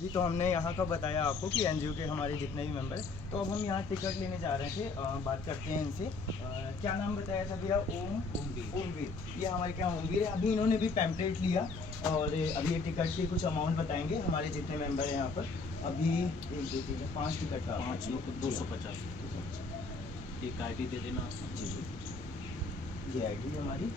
जी, तो हमने यहाँ का बताया आपको कि एनजीओ के हमारे जितने भी मेंबर, तो अब हम यहाँ टिकट लेने जा रहे थे। बात करते हैं इनसे। क्या नाम बताया था भैया? ओमवीर। ये हमारे क्या ओमवीर है। अभी इन्होंने भी पैम्पलेट लिया और अभी ये टिकट के कुछ अमाउंट बताएंगे हमारे जितने मेंबर हैं यहाँ पर। अभी 1 2 3 5 टिकट का 5 लोग को 250। एक ID दे देना। जी जी, ये ID हमारी।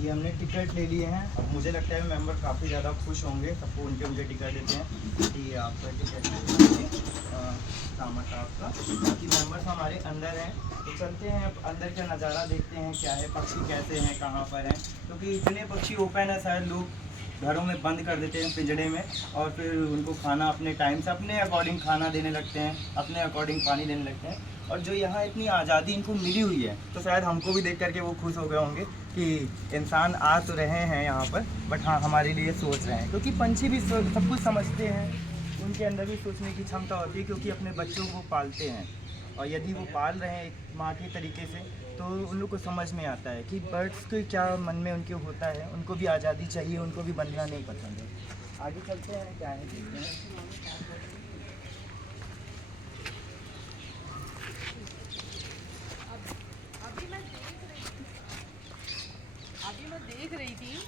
ये हमने टिकट ले लिए हैं। अब मुझे लगता है मेंबर काफ़ी ज़्यादा खुश होंगे, सबको उनके मुझे टिकट देते हैं कि आपका टिकट सामत आपका। बाकी मेंबर्स हमारे अंदर हैं, तो चलते हैं अब अंदर का नज़ारा देखते हैं क्या है, पक्षी कैसे हैं, कहाँ पर हैं। क्योंकि इतने पक्षी ओपन है, शायद लोग घरों में बंद कर देते हैं पिंजड़े में और फिर उनको खाना अपने टाइम से अपने अकॉर्डिंग खाना देने लगते हैं, अपने अकॉर्डिंग पानी देने लगते हैं। और जो यहाँ इतनी आज़ादी इनको मिली हुई है, तो शायद हमको भी देख करके वो खुश हो गए होंगे कि इंसान आ तो रहे हैं यहाँ पर, बट हाँ हमारे लिए सोच रहे हैं। क्योंकि पंछी भी सब कुछ समझते हैं, उनके अंदर भी सोचने की क्षमता होती है, क्योंकि अपने बच्चों को पालते हैं। और यदि वो पाल रहे हैं एक माँ के तरीके से, तो उन लोग को समझ में आता है कि बर्ड्स के क्या मन में उनके होता है। उनको भी आज़ादी चाहिए, उनको भी बंधना नहीं पसंद है। आगे चलते हैं, क्या है देखते हैं। अभी मैं देख रही थी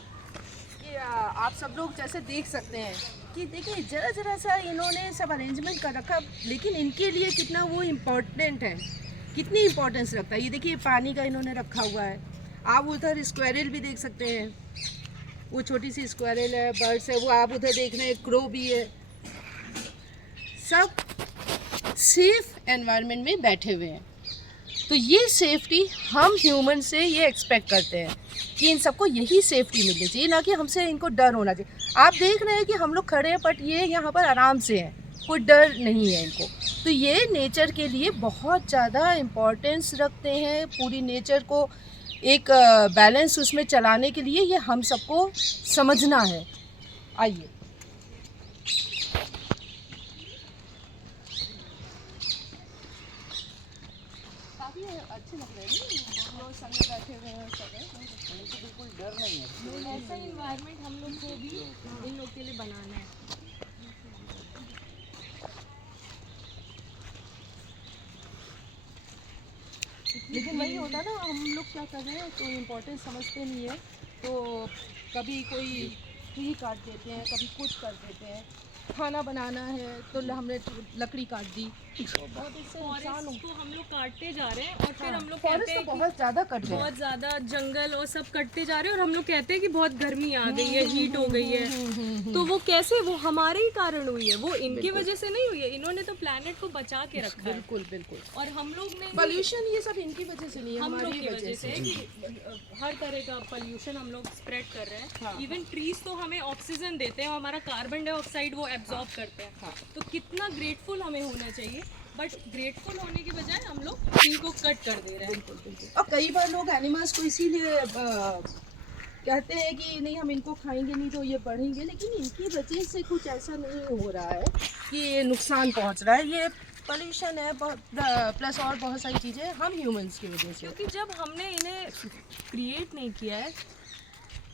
कि आप सब लोग जैसे देख सकते हैं कि देखिए जरा जरा सा इन्होंने सब अरेंजमेंट कर रखा, लेकिन इनके लिए कितना वो इम्पोर्टेंट है, कितनी इम्पोर्टेंस रखता है। ये देखिए पानी का इन्होंने रखा हुआ है। आप उधर स्क्वायरल भी देख सकते हैं, वो छोटी सी स्क्वायरल है, बर्ड्स है, वो आप उधर देख रहे हैं, क्रो भी है। सब सेफ एनवायरनमेंट में बैठे हुए हैं। तो ये सेफ्टी हम ह्यूमन से ये एक्सपेक्ट करते हैं कि इन सबको यही सेफ्टी मिलनी चाहिए, ना कि हमसे इनको डर होना चाहिए। आप देख रहे हैं कि हम लोग खड़े हैं, बट ये यहाँ पर आराम से हैं, कोई डर नहीं है इनको। तो ये नेचर के लिए बहुत ज़्यादा इम्पोर्टेंस रखते हैं। पूरी नेचर को एक बैलेंस उसमें चलाने के लिए ये हम सबको समझना है। आइए, काफ़ी अच्छे लग रहे हैं, हम लोग संग बैठे हुए हैं, सब है, बिल्कुल डर नहीं है। ऐसा इन्वायरमेंट हम लोग को भी इन लोग के लिए बनाना है। लेकिन वही होता है ना, हम लोग क्या कर रहे हैं तो इम्पोर्टेंस समझते नहीं है, तो कभी कोई ट्री काट देते हैं, कभी कुछ कर देते हैं। खाना बनाना है तो हमने लकड़ी काट दी, तो बहुत इससे नुकसान हो। फॉरेस्ट को हम लोग काटते जा रहे हैं और फिर हम लोग कहते फॉरेस्ट हैं तो कि बहुत ज़्यादा कट रहे हैं। बहुत ज़्यादा जंगल और सब कटते जा रहे हैं और हम लोग कहते हैं कि बहुत गर्मी आ गई है, हीट हो गई है। तो वो कैसे, वो हमारे ही कारण हुई है, वो इनकी वजह से नहीं हुई है। इन्होंने तो प्लेनेट को बचा के रखा है। बिल्कुल बिल्कुल। और हम लोग ने पोल्यूशन ये सब इनकी वजह से नहीं है, हम लोग हमारी की वजह से। कि हर तरह का पोल्यूशन हम लोग स्प्रेड कर रहे हैं। इवन ट्रीज तो हमें ऑक्सीजन देते हैं और हमारा कार्बन डाइऑक्साइड वो एब्जॉर्ब करते हैं। तो कितना ग्रेटफुल हमें होना चाहिए, बट ग्रेटफुल होने के बजाय हम लोग ट्री को कट कर दे रहे हैं। और कई बार लोग एनिमल्स को इसीलिए कहते हैं कि नहीं हम इनको खाएंगे नहीं तो ये बढ़ेंगे, लेकिन इनकी वजह से कुछ ऐसा नहीं हो रहा है कि ये नुकसान पहुंच रहा है। ये पोल्यूशन है बहुत, प्लस और बहुत सारी चीज़ें हम ह्यूमंस की वजह से। क्योंकि जब हमने इन्हें क्रिएट नहीं किया है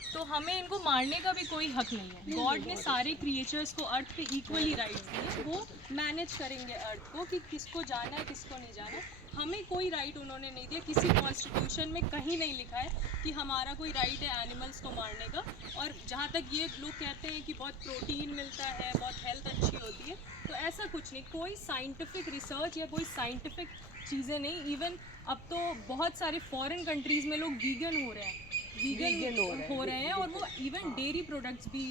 तो हमें इनको मारने का भी कोई हक नहीं है। गॉड ने सारे क्रिएचर्स को अर्थ पे इक्वली राइट्स दिए, वो मैनेज करेंगे अर्थ को कि किसको जाना है किसको नहीं जाना है। हमें कोई राइट उन्होंने नहीं दिया, किसी कॉन्स्टिट्यूशन में कहीं नहीं लिखा है कि हमारा कोई राइट है एनिमल्स को मारने का। और जहाँ तक ये लोग कहते हैं कि बहुत प्रोटीन मिलता है, बहुत हेल्थ अच्छी होती है, तो ऐसा कुछ नहीं। कोई साइंटिफिक रिसर्च या कोई साइंटिफिक चीज़ें नहीं। इवन अब तो बहुत सारे फॉरेन कंट्रीज़ में लोग वीगन हो रहे हैं, वीगन हो रहे हैं, और वो इवन डेयरी प्रोडक्ट्स भी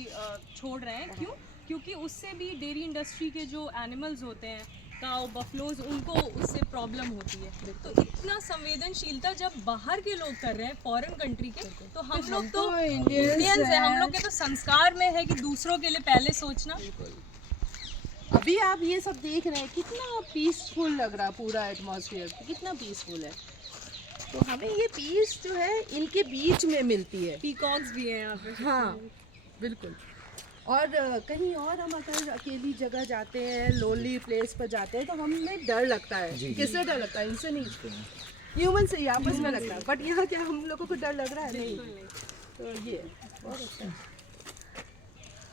छोड़ रहे हैं। क्यों? क्योंकि उससे भी डेयरी इंडस्ट्री के जो एनिमल्स होते हैं काउ बफलोज उनको उससे प्रॉब्लम होती है। तो इतना संवेदनशीलता जब बाहर के लोग कर रहे हैं फॉरेन कंट्री के, तो हम लोग तो इंडियंस है, हम लोग के तो संस्कार में है कि दूसरों के लिए पहले सोचना। अभी आप ये सब देख रहे हैं कितना पीसफुल लग रहा है, पूरा एटमॉस्फेयर कितना पीसफुल है। तो हमें ये पीस जो है इनके बीच में मिलती है। पीकॉक्स भी हैं यहाँ पे। हाँ बिल्कुल। और कहीं और हम अगर अकेली जगह जाते हैं, लोनली प्लेस पर जाते हैं, तो हमें डर लगता है। किससे डर लगता है? इनसे नहीं, ह्यूमन से ही आपस में लगता है। बट यहाँ क्या हम लोगों को डर लग रहा है? नहीं। तो ये बहुत अच्छा है।